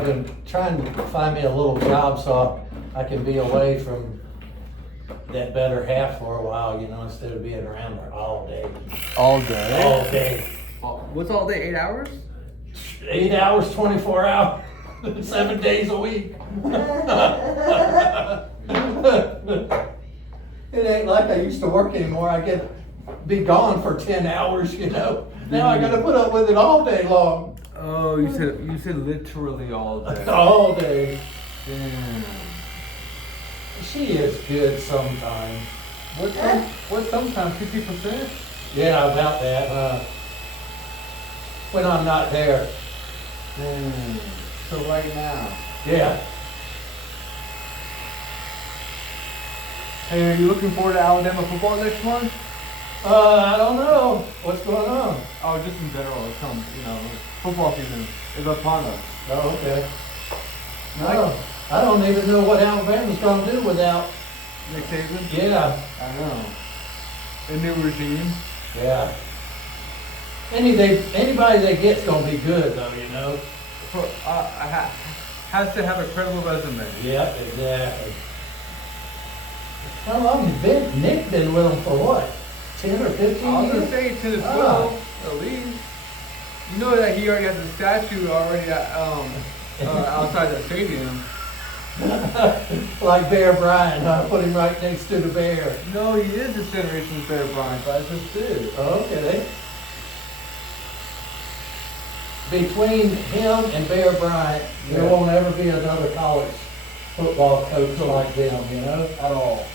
I've been trying to find me a little job so I can be away from that better half for a while, you know, instead of being around there all day. All day? All day. What's all day? 8 hours? 8 hours, 24 hours, 7 days a week. It ain't like I used to work anymore. I be gone for 10 hours, you know. Now I gotta put up with it all day long. Oh, you said literally all day. All day. Damn. She is good sometimes. What sometimes 50%? Yeah, about that, when I'm not there. Damn. So right now. Yeah. Hey, are you looking forward to Alabama football next month? I don't know. What's going on? Oh, just in general, it comes, football season is upon us. Oh, okay. No, I don't even know what Alabama's gonna do without. Nick Saban? Yeah, I know. A new regime. yeah. Anybody they get's gonna be good though, you know? Has to have a credible resume. Yeah, exactly. How long has Nick been with them for what? 10 or 15 I was years? gonna say 10 to 12, at least. You know that he already has a statue already outside the stadium. Like Bear Bryant, huh? Put him right next to the bear. No, he is a generation Bear Bryant, but I just did. Okay. Between him and Bear Bryant, there won't ever be another college football coach like them, you know? At all.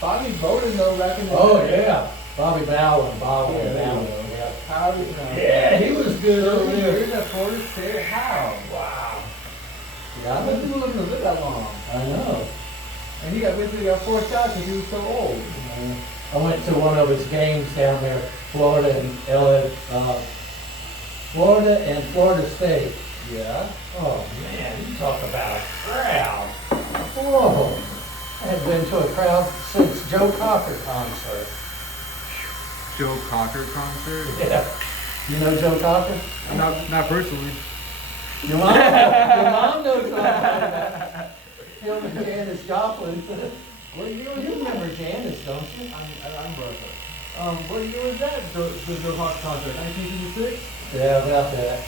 Bobby Bowden though back in the Oh, day. yeah. Bobby Bowden, Yeah. yeah. How did you know? Yeah, he was good over there. Years at Florida State? How? Wow. I Yeah, bet people looking to live that long. I know. And he basically got forced out because he was so old. I went to one of his games down there, Florida and Florida State. Yeah. Oh man, you talk about a crowd. Whoa. I haven't been to a crowd since Joe Cocker concert. Joe Cocker concert? Yeah. You know Joe Cocker? Not personally. Your mom knows what I'm talking about. Him and Janis Joplin. Well, you remember Janis, don't you? I'm Bertha. What year was that? The Joe Cocker concert? 1956? Yeah, about that.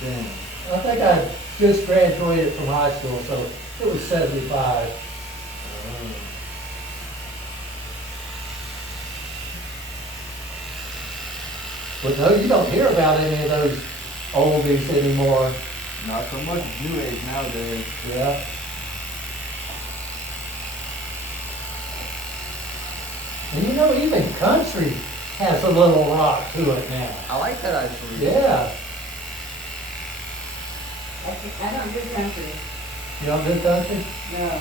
Damn. I think I just graduated from high school, so it was 75. But no, you don't hear about any of those oldies anymore. Not so much new age nowadays. Yeah. And you know, even country has a little rock to it now. I like that actually. Yeah. I don't do country. You don't do country? No.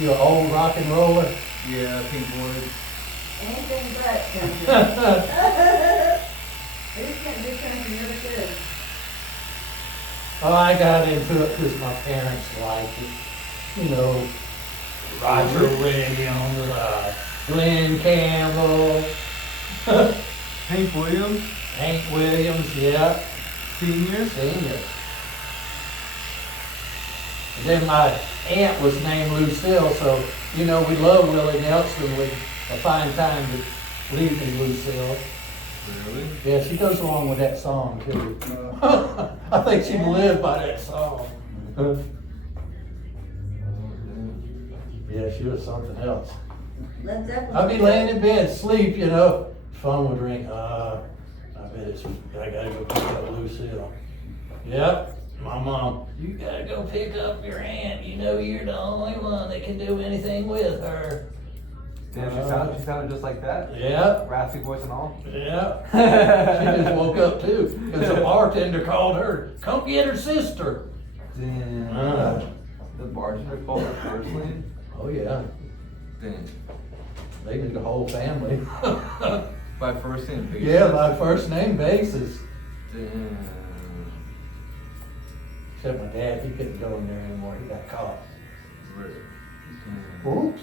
You an old rock and roller? Yeah, Pink Floyd. Anything but country. I just can't do country, never could. Oh, I got into it because my parents liked it. You know, Roger Williams, Glenn Campbell, Hank Williams, Hank Williams, yeah, Senior. senior. And then my aunt was named Lucille, so, you know, we love Willie Nelson. A fine time to leave me, Lucille. Really? Yeah, she goes along with that song, too. I think she'd live by that song. Yeah, she was something else. Led Zeppelin. I'd be laying in bed, sleep, you know, phone would ring, I gotta go pick up Lucille. Yep, my mom, you gotta go pick up your aunt, you know you're the only one that can do anything with her. Damn, she sounded just like that? Yep, Raspy voice and all? yep. She just woke up too, because the bartender called her, come get her sister. Damn. The bartender called her personally? Oh yeah, Damn. they knew the whole family. By first name basis? Yeah, by first name basis. Damn. Except my dad, he couldn't go in there anymore, he got caught. Really? Oops.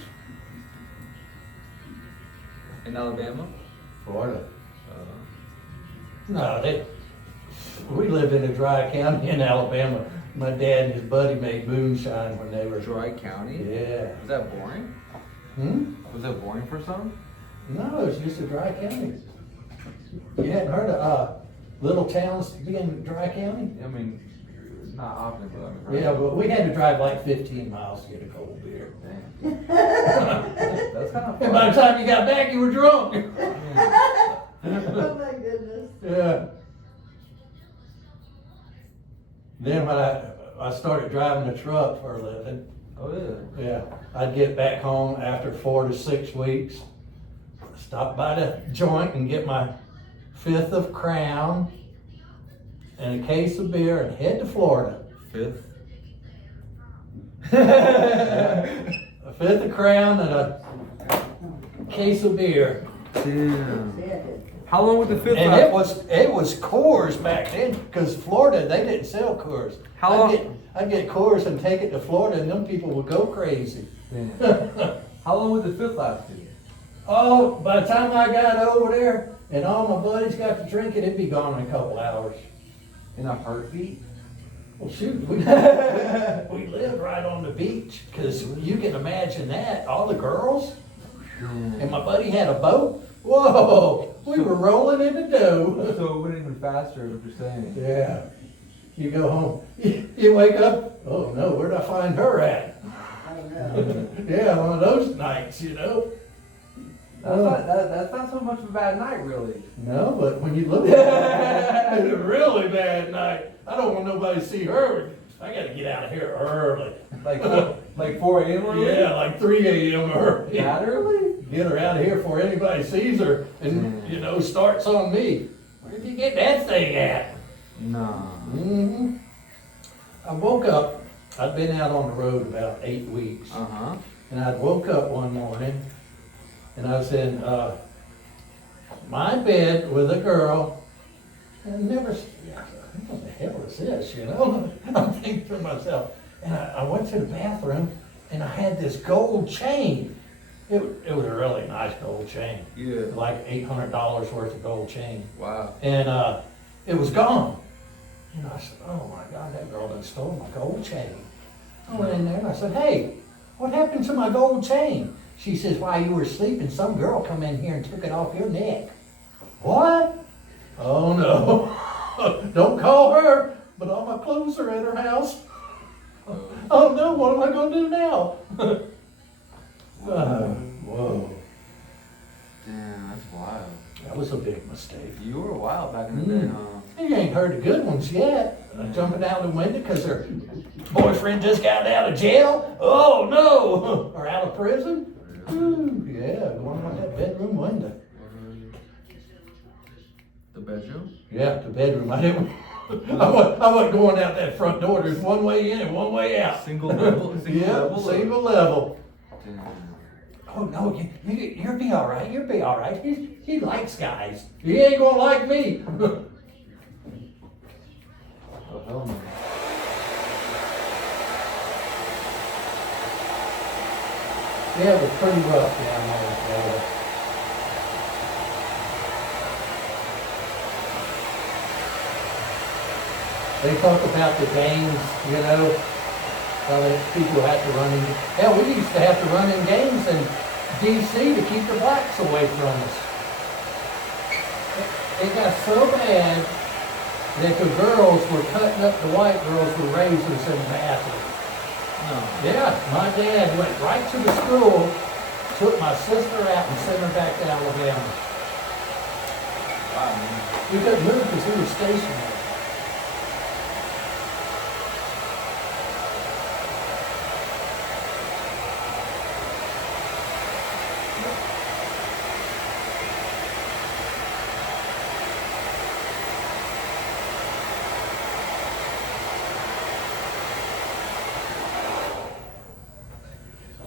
In Alabama? Florida. We lived in a dry county in Alabama. My dad and his buddy made moonshine when they were. Dry County? Yeah. Was that boring? Was that boring for some? No, it's just a dry county. You hadn't heard of, little towns being dry county? I mean, not often, but I've heard. Yeah, but we had to drive like 15 miles to get a cold beer. Damn. That's kind of fun. And by the time you got back, you were drunk. Oh my goodness. Yeah. Then when I started driving a truck for a living, Oh, yeah. yeah, I'd get back home after 4 to 6 weeks, stop by the joint and get my fifth of Crown and a case of beer and head to Florida. Fifth? A fifth of Crown and a case of beer. Damn. Yeah, it How long would the fifth And last? it was Coors back then, because Florida, they didn't sell Coors. How long- I'd get Coors and take it to Florida and them people would go crazy. Damn. How long would the fifth last? You? Oh, by the time I got over there and all my buddies got to drink it, it'd be gone in a couple hours. In a heartbeat? Well, shoot, we lived right on the beach, because you can imagine that, all the girls, and my buddy had a boat. Whoa, we were rolling in the dough. So it went even faster, what you're saying. Yeah. You go home, you wake up, oh no, where'd I find her at? I don't know. Yeah, one of those nights, you know? That's not so much of a bad night, really. No, but when you look at it, it's a really bad night. I don't want nobody to see her. I gotta get out of here early. Like 4 a.m. early? Yeah, like 3 a.m. early. That early? Get her out of here before anybody sees her and, you know, starts on me. Where'd you get that thing at? Nah. hmm I woke up, I'd been out on the road about 8 weeks. Uh-huh. And I woke up one morning and I was in my bed with a girl and never, what the hell is this, you know? I'm thinking to myself. And I went to the bathroom and I had this gold chain. It was a really nice gold chain. Yeah. Like $800 worth of gold chain. Wow. And it was gone. And I said, oh my God, that girl done stole my gold chain. I went in there and I said, hey, what happened to my gold chain? She says, while you were sleeping, some girl come in here and took it off your neck. What? Oh no. Don't call her, but all my clothes are at her house. Oh no, what am I gonna do now? Whoa. Damn, that's wild. That was a big mistake. You were wild back in the day, huh? You ain't heard the good ones yet. Jumping out the window because her boyfriend just got out of jail. Oh no! Or out of prison. Ooh, yeah, going out that bedroom window. The bedroom? Yeah, the bedroom. I didn't. I wasn't going out that front door. There's one way in and one way out. Single level? Yeah, single level. Damn. Oh no, you'll be all right. You'll be all right. He likes guys. He ain't gonna like me. Oh, hell no. Yeah, it was pretty rough down there in Florida. They talk about the gangs, you know, how the people have to run in. Hell, we used to have to run in gangs in D.C. to keep the blacks away from us. It got so bad that the girls were cutting up the white girls with razors in the bathroom. No. Yeah, my dad went right to the school, took my sister out and sent her back to Alabama. Wow, man. We couldn't move because we were stationed there.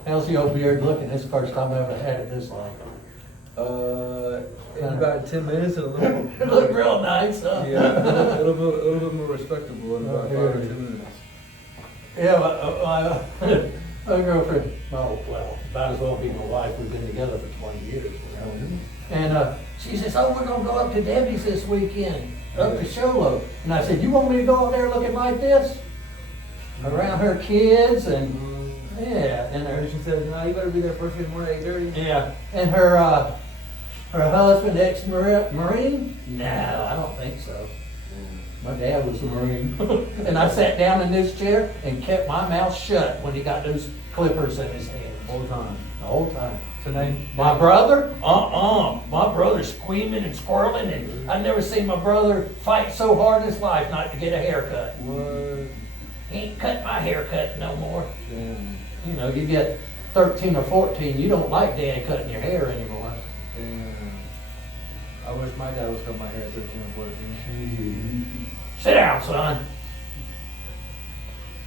How's the old beard looking? This is the first time I ever had it this long. In about 10 minutes, it'll look, It looked real nice, huh? yeah, it'll be a little bit more respectable in about 5 or 10 minutes. Yeah, my girlfriend, well, about as well be my wife. We've been together for 20 years. You know? And She says, oh, we're gonna go up to Debbie's this weekend, up to Sholo. And I said, you want me to go up there looking like this? Around her kids and, yeah, and And her, she says, no, you better be there first thing in the morning at 8:30. yeah, and her husband, ex-Marine? No, I don't think so. My dad was a Marine. And I sat down in this chair and kept my mouth shut when he got those clippers in his hand. All the time. The whole time. So now, My brother? My brother's squeaming and squirreling, and I've never seen my brother fight so hard in his life not to get a haircut. what? He ain't cut my haircut no more. Damn. You know, you get 13 or 14, you don't like dad cutting your hair anymore. Damn. I wish my dad was cutting my hair at 13 or 14. Sit down, son.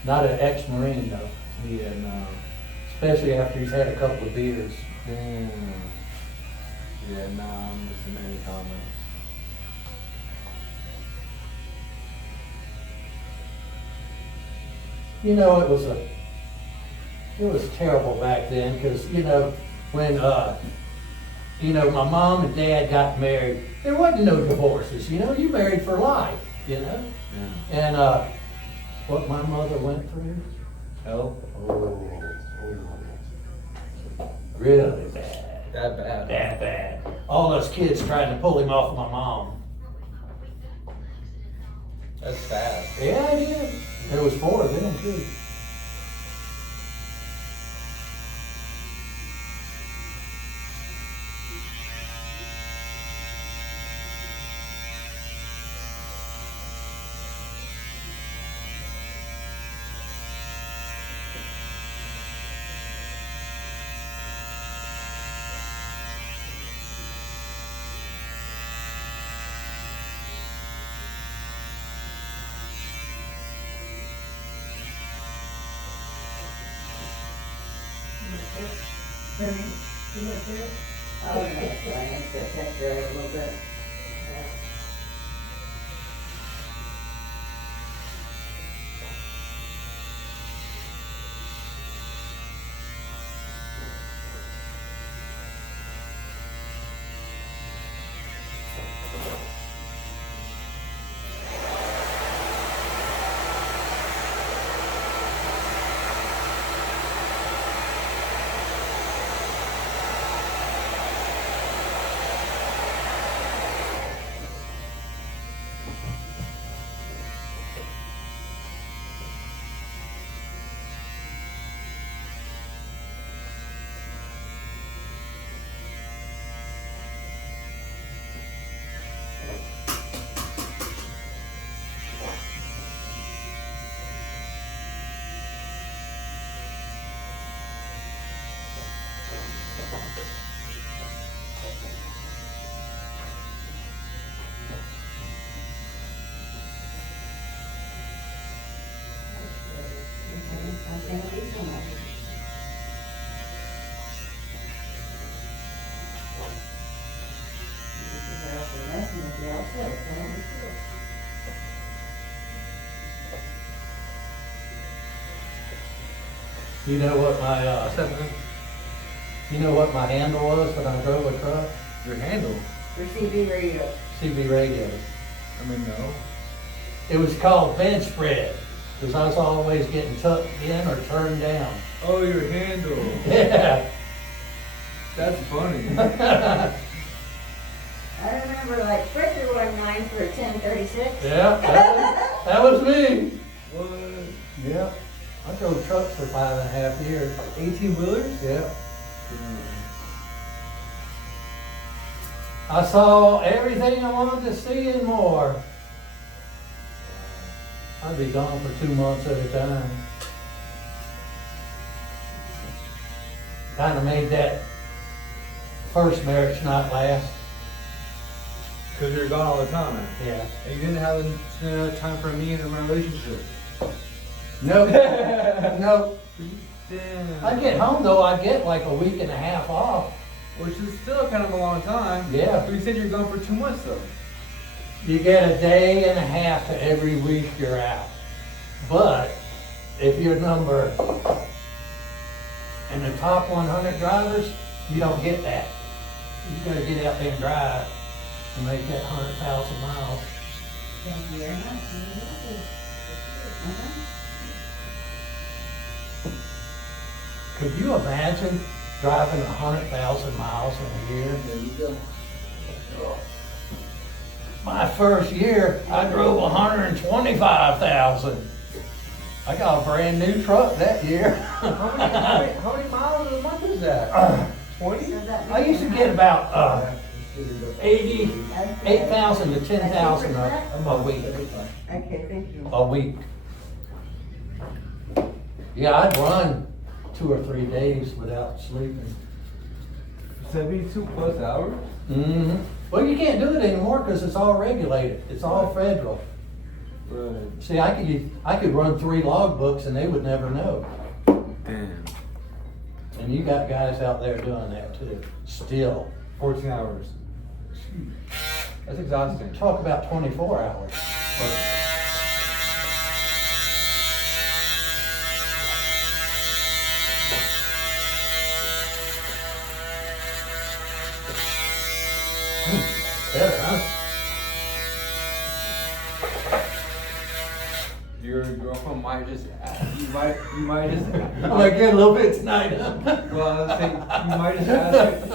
Not an ex-Marine though, Yeah, no. especially after he's had a couple of beers. Damn. Yeah, nah, I'm just a married comment. You know, it was terrible back then, because, you know, when, you know, my mom and dad got married, there wasn't no divorces, you know, you married for life, you know? Yeah. And, what my mother went through, Hell? really bad, That bad. bad. All us kids trying to pull him off my mom. That's sad. Yeah, I did. There was 4 of them, too. Bernie, you want to? Oh, no, that's fine. I have to take care of it a little bit. You know what my, What's that, man? you know what my handle was when I drove a truck? Your handle? For CB radio. CB radio. I mean, no. It was called bench spread, because I was always getting tucked in or turned down. Oh, your handle. Yeah. That's funny. I remember like Spricker won mine for 1036. Yeah, that was me. What? Yeah. I drove trucks for 5.5 years. 18-wheelers? Yeah. I saw everything I wanted to see and more. I'd be gone for 2 months at a time. Kind of made that first marriage not last. Because you're gone all the time. Yeah. And you didn't have time for me and my relationship. Nope. Nope. Damn. I get home though, I get like a week and a half off. Which is still kind of a long time. Yeah. But you said you're gone for 2 months though. You get a day and a half to every week you're out. But if you're number in the top 100 drivers, you don't get that. You gotta get out there and drive. to make that 100,000 miles. Thank you very much. Uh-huh. Could you imagine driving 100,000 miles in a year? There you go. My first year, I drove 125,000. I got a brand new truck that year. How many miles a month is that? 20? So that I used to get about 8,000 to 10,000 a week. Okay, thank you. A week. Yeah, I'd run 2 or 3 days without sleeping. 72 plus hours? Mm-hmm. Well, you can't do it anymore because it's all regulated. It's all federal. Right. See, I could run 3 logbooks and they would never know. Damn. And you got guys out there doing that too. Still. 14 hours. That's exhausting. Talk about 24 hours. Better, huh? Your girlfriend might just, you might just. I'm gonna get a little bit tonight, huh? Well, I was saying, you might just ask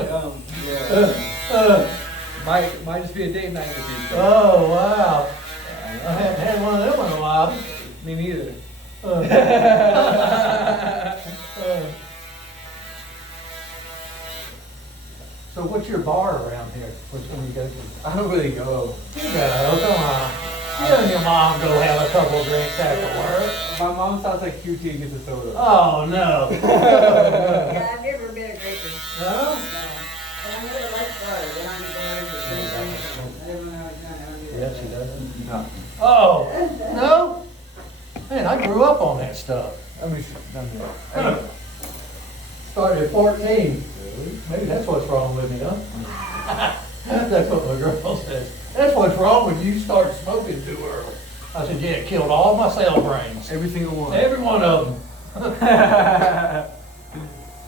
her, might just be a date night with you. Oh, wow. I haven't had one of them in a while. Me neither. So what's your bar around here? Which one you go to? I don't really go. You go, come on. You and your mom go have a couple drinks after work. My mom sounds like QT gets a soda. Oh, no. Yeah, I've never been a drinker. No? No. But I never liked bars. I don't go bars or drinking. I don't know how it's done. I don't do Yeah, that. she doesn't. No. Oh, no? Man, I grew up on that stuff. I mean, Started at 14. Maybe that's what's wrong with me, huh? That's what my girl says. That's what's wrong with you start smoking too early. I said, yeah, it killed all my cell brains. every single one. Every one of them.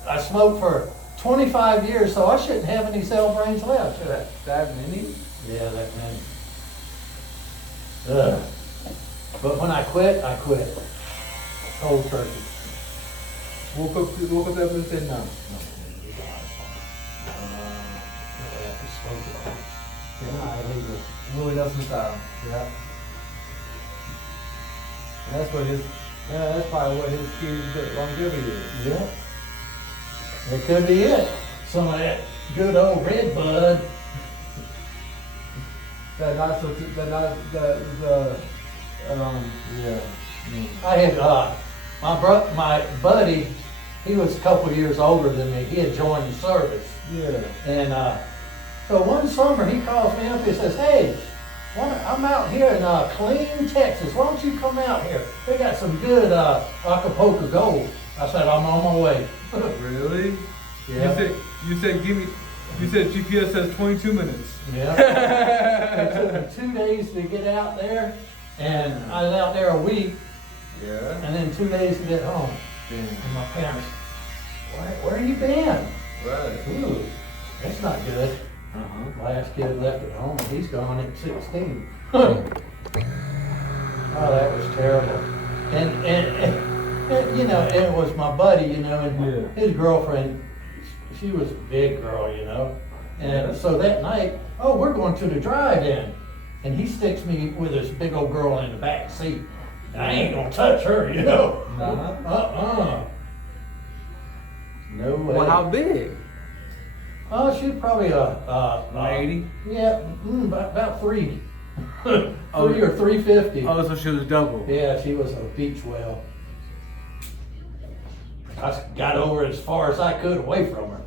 I smoked for 25 years, so I shouldn't have any cell brains left, should I? That many? Yeah, that many. Ugh. But when I quit, I quit. Cold turkey. Woke up and said no. Willie Nelson style. Yeah. And that's what that's probably what his key longevity is. Yeah. It could be it. Some of that good old red bud. Yeah. I had my buddy, he was a couple years older than me. He had joined the service. Yeah. And so one summer he calls me up, he says, hey, I'm out here in Killeen, Texas. Why don't you come out here? They got some good Acapulco gold. I said, I'm on my way. Really? Yeah. You said GPS says 22 minutes. Yeah. It took me 2 days to get out there, and I was out there a week, Yeah. and then 2 days to get home. Damn. And my parents, where you been? Right. Ooh, that's not good. Uh-huh. Last kid left at home, and he's gone at 16. Oh, that was terrible. And you know, it was my buddy, you know, and Yeah. his girlfriend, she was a big girl, you know. And Yeah. so that night, oh, we're going to the drive-in. And he sticks me with this big old girl in the back seat. And I ain't gonna touch her, you know. Uh-huh. No way. Well, how big? Oh, she's probably 180? Yeah, about 3. Oh. 3 or 350. Oh, so she was double. Yeah, she was a beach whale. I got over as far as I could away from her.